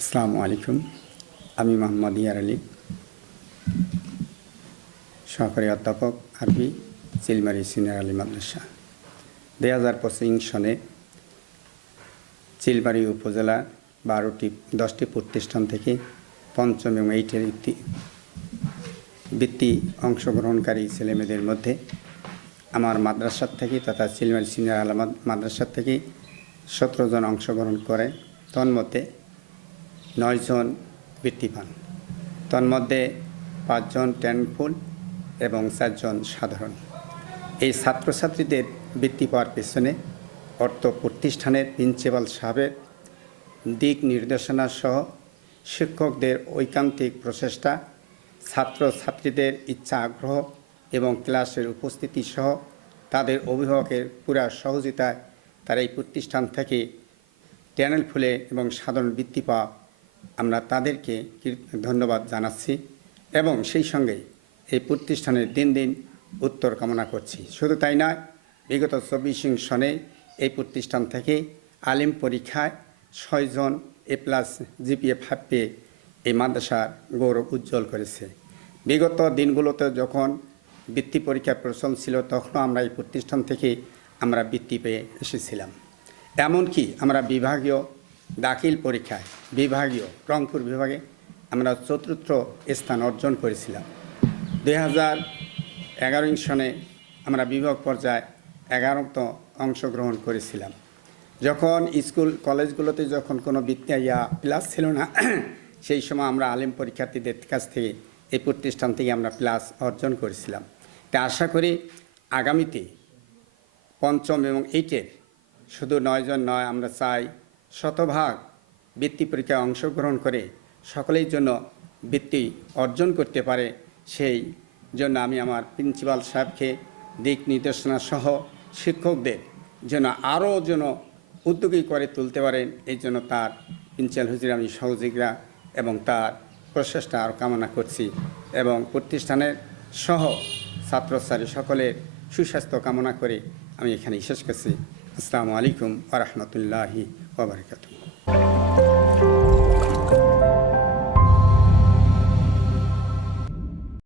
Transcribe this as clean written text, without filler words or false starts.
আসসালামু আলাইকুম। আমি মোহাম্মদ ইয়ার আলী, সহকারী অধ্যাপক আরবি, চিলমারি সিনিয়র আলী মাদ্রাসা। 2025 সনে চিলমারি উপজেলার 10টি প্রতিষ্ঠান থেকে পঞ্চম এবং 8-এর বৃত্তি অংশগ্রহণকারী ছেলেমেয়েদের মধ্যে আমার মাদ্রাসার থেকে তথা চিলমারি সিনিয়র আলী মাদ্রাসার থেকে 17 জন অংশগ্রহণ করে। তন্মধ্যে 9 জন বৃত্তি পান। তন্মধ্যে 5 জন ট্যালেন্টফুল এবং 4 জন সাধারণ। এই ছাত্রছাত্রীদের বৃত্তি পাওয়ার পেছনে অর্থ প্রতিষ্ঠানের প্রিন্সিপাল সাহেবের দিক নির্দেশনা সহ শিক্ষকদের ঐকান্তিক প্রচেষ্টা, ছাত্রছাত্রীদের ইচ্ছা আগ্রহ এবং ক্লাসের উপস্থিতি সহ তাদের অভিভাবকের পুরা সহযোগিতায় তারা এই প্রতিষ্ঠান থেকে ট্যালেন্টফুলে এবং সাধারণ বৃত্তি পাওয়া আমরা তাদেরকে ধন্যবাদ জানাচ্ছি এবং সেই সঙ্গে এই প্রতিষ্ঠানের দিন দিন উত্তর কামনা করছি। শুধু তাই নয়, বিগত 24 সনে এই প্রতিষ্ঠান থেকে আলিম পরীক্ষায় 6 জন A+ GPA 5 পেয়ে এই মাদ্রাসার গৌরব উজ্জ্বল করেছে। বিগত দিনগুলোতে যখন বৃত্তি পরীক্ষার প্রচলন ছিল তখনও আমরা এই প্রতিষ্ঠান থেকে আমরা বৃত্তি পেয়ে এসেছিলাম। এমনকি আমরা বিভাগীয় দাখিল পরীক্ষায় রংপুর বিভাগে আমরা 4র্থ স্থান অর্জন করেছিলাম। 2011 সনে আমরা বিভাগ পর্যায়ে 11তম অংশগ্রহণ করেছিলাম। যখন স্কুল কলেজগুলোতে যখন কোনো বৃত্তি প্লাস ছিল না, সেই সময় আমরা আলিম পরীক্ষার্থীদের কাছ থেকে এই প্রতিষ্ঠান থেকে আমরা প্লাস অর্জন করেছিলাম। তা আশা করি আগামীতে পঞ্চম এবং 8-এর শুধু 9 জন নয়, আমরা চাই শতভাগ বৃত্তি পরীক্ষায় অংশগ্রহণ করে সকলের জন্য বৃত্তি অর্জন করতে পারে। সেই জন্য আমি আমার প্রিন্সিপাল সাহেবকে দিক নির্দেশনা সহ শিক্ষকদের যেন আরও উদ্যোগী করে তুলতে পারেন, এই জন্য তার প্রিন্সিপাল হুজুর আমি সহযোগিতা এবং তার প্রচেষ্টা আরও কামনা করছি এবং প্রতিষ্ঠানের সহ ছাত্রছাত্রী সকলের সুস্বাস্থ্য কামনা করে আমি এখানে শেষ করছি। আসসালামু আলাইকুম ওয়া রাহমাতুল্লাহি ওয়া বারাকাতুহু।